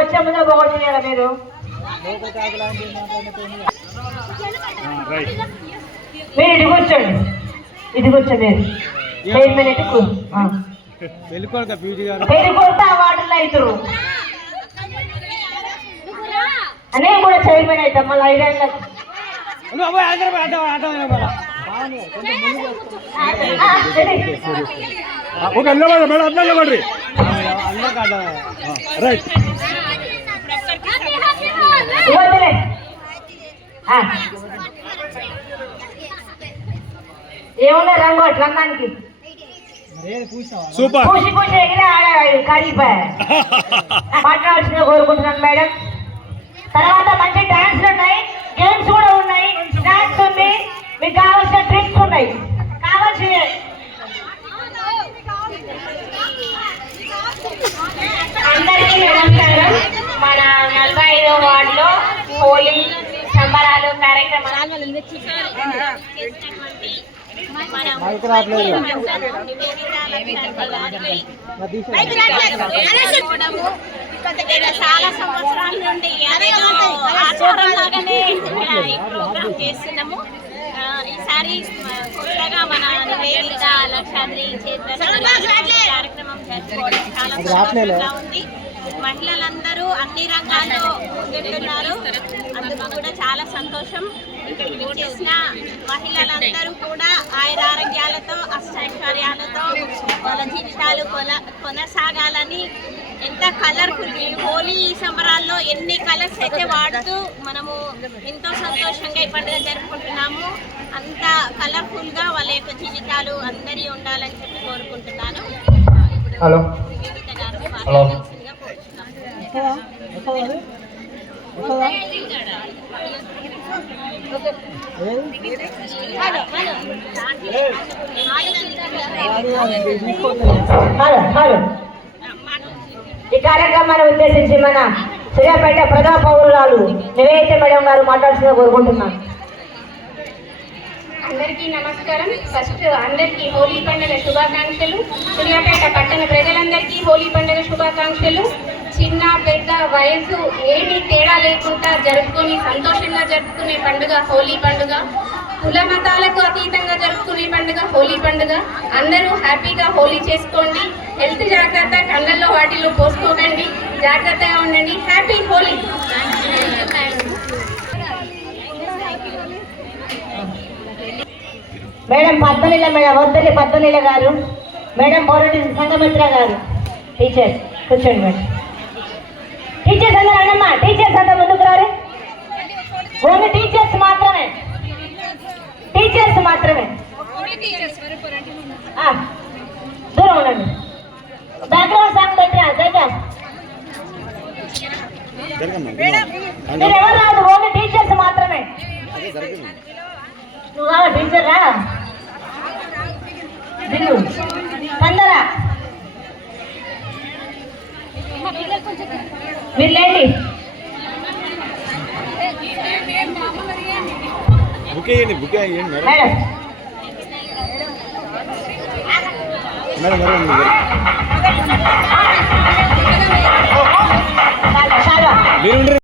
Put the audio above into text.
వచ్చే ముందు పోగొట్టారా మీరు? మీరు ఇటు కూర్చోండి, ఇటు కూర్చోండి. చైర్మన్ ఇటు పెళ్ళికొడతా వాటర్లో అవుతారు అనే కూడా చైర్మన్ అవుతాం మళ్ళీ 5 ఏళ్ళకి. ఏమున్నా రంగు అట్లా అన్నానికి పూసి పూసి ఎగిరే కరిగిపోయారు. మాట్లాడాల్సిన కోరుకుంటున్నాను మేడం. తర్వాత మంచి డాన్స్లు ఉన్నాయి, గేమ్స్ కూడా ఉన్నాయి, స్నాక్స్ ఉంది, మీకు కావాల్సిన డ్రింక్స్ ఉన్నాయి. కావాల్సిన అందరికీ నమస్కారం. మన 45వ వార్డులో హోలీ సంబరాలు కార్యక్రమాలు చాలా సంవత్సరాల నుండి ఆచారంలాగానే ప్రోగ్రామ్ చేస్తున్నాము. ఈసారి కొత్తగా మన నివేదిత లక్షాద్రి కార్యక్రమం జరుపుకోవడం చాలా సంతోషంగా ఉంది. మహిళలందరూ అన్ని రంగాల్లో ముందుంటున్నారు, అందుకు కూడా చాలా సంతోషం. ఇక్కడికి చేసిన మహిళలందరూ కూడా ఆయురారోగ్యాలతో అష్టైశ్వర్యాలతో వాళ్ళ జీవితాలు కొనసాగాలని ఎంత కలర్ఫుల్ హోలీ సంబరాల్లో ఎన్ని కలర్స్ అయితే వాడుతూ మనము ఎంతో సంతోషంగా ఈ పండుగ జరుపుకుంటున్నాము. అంత కలర్ఫుల్గా వాళ్ళ యొక్క జీవితాలు అందరి ఉండాలని చెప్పి కోరుకుంటున్నాను. నివేదిత గారు మాట్లాడాల్సిందిగా కోరుతున్నాను. ఈ కార్యక్రమాన్ని ఉద్దేశించి మన సూర్యాపేట ప్రజా పౌరురాలు నివేదిత మేడం గారు మాట్లాడాల్సిందిగా కోరుకుంటున్నాను. అందరికీ నమస్కారం. ఫస్ట్ అందరికీ హోలీ పండుగ శుభాకాంక్షలు. సూర్యాపేట పట్టణ ప్రజలందరికీ హోలీ పండుగ శుభాకాంక్షలు. చిన్న పెద్ద వయసు ఏమీ తేడా లేకుండా జరుపుకొని సంతోషంగా జరుపుకునే పండుగ హోలీ పండుగ. కుల మతాలకు అతీతంగా జరుపుకునే పండుగ హోలీ పండుగ. అందరూ హ్యాపీగా హోలీ చేసుకోండి. హెల్త్ జాగ్రత్త, కళ్ళల్లో వాటిలో పోసుకోకండి, జాగ్రత్తగా ఉండండి. హ్యాపీ హోలీ. మేడం పద్మనీల మేడం వద్దలి పద్మనీల గారు, మేడం బోరటి సంగమిత్ర గారు, టీచర్స్ కూర్చోండి మేడం. టీచర్స్ అందరూ అన్నమ్మా, టీచర్స్ అంతా ముందుకు రారు. ఓన్లీ టీచర్స్ మాత్రమే, టీచర్స్ మాత్రమే. దూరం ఉండండి. బ్యాక్గ్రౌండ్ సాంగ్ పెట్టినా దగ్గర మీరు ఎవరు రాదు, ఓన్లీ టీచర్స్ మాత్రమే. నువ్వు రావా టీచర్ రా దిల్లు పందరా మీరు లేండి. మేడం